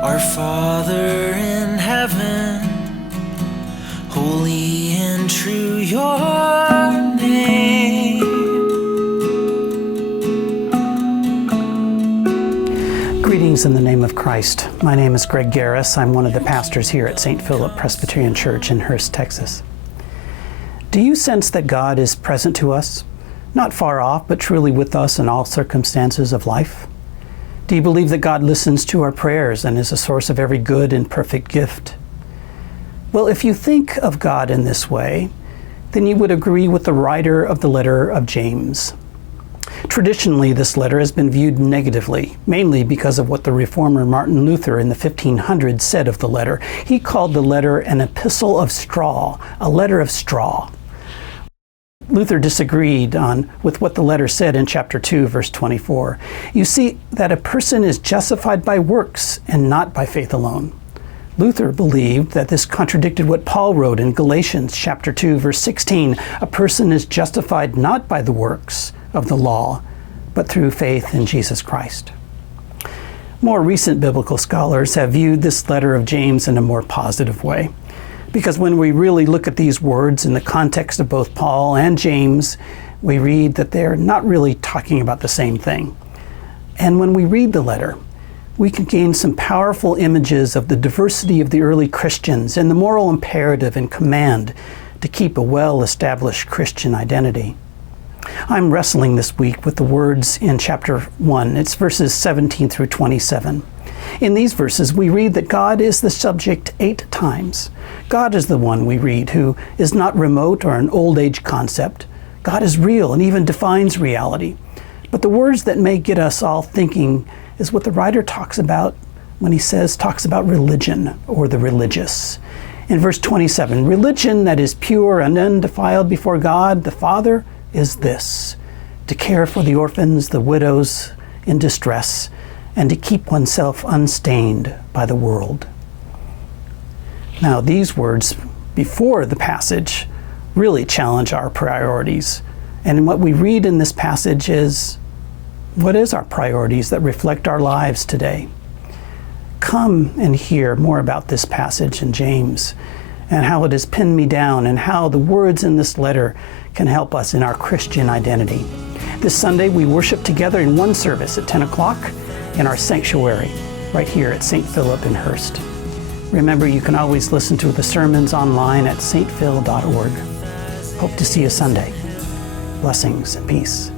Our Father in heaven, holy and true your name. Greetings in the name of Christ. My name is Garis. I'm one of the pastors here at St. Philip Presbyterian Church in Hurst, Texas. Do you sense that God is present to us? Not far off, but truly with us in all circumstances of life? Do you believe that God listens to our prayers and is a source of every good and perfect gift? Well, if you think of God in this way, then you would agree with the writer of the letter of James. Traditionally, this letter has been viewed negatively, mainly because of what the reformer Martin Luther in the 1500s said of the letter. He called the letter an epistle of straw, a letter of straw. Luther disagreed with what the letter said in chapter 2, verse 24. You see that a person is justified by works and not by faith alone. Luther believed that this contradicted what Paul wrote in Galatians chapter 2, verse 16. A person is justified not by the works of the law, but through faith in Jesus Christ. More recent biblical scholars have viewed this letter of James in a more positive way. Because when we really look at these words in the context of both Paul and James, we read that they're not really talking about the same thing. And when we read the letter, we can gain some powerful images of the diversity of the early Christians and the moral imperative and command to keep a well-established Christian identity. I'm wrestling this week with the words in chapter 1. It's verses 17 through 27. In these verses, we read that God is the subject 8 times. God is the one we read who is not remote or an old age concept. God is real and even defines reality. But the words that may get us all thinking is what the writer talks about when he talks about religion or the religious. In verse 27, religion that is pure and undefiled before God the Father is this: to care for the orphans, the widows in distress, and to keep oneself unstained by the world. Now, these words before the passage really challenge our priorities. And what we read in this passage is, what is our priorities that reflect our lives today? Come and hear more about this passage in James and how it has pinned me down and how the words in this letter can help us in our Christian identity. This Sunday, we worship together in one service at 10 o'clock in our sanctuary right here at St. Philip in Hurst. Remember, you can always listen to the sermons online at stphil.org. Hope to see you Sunday. Blessings and peace.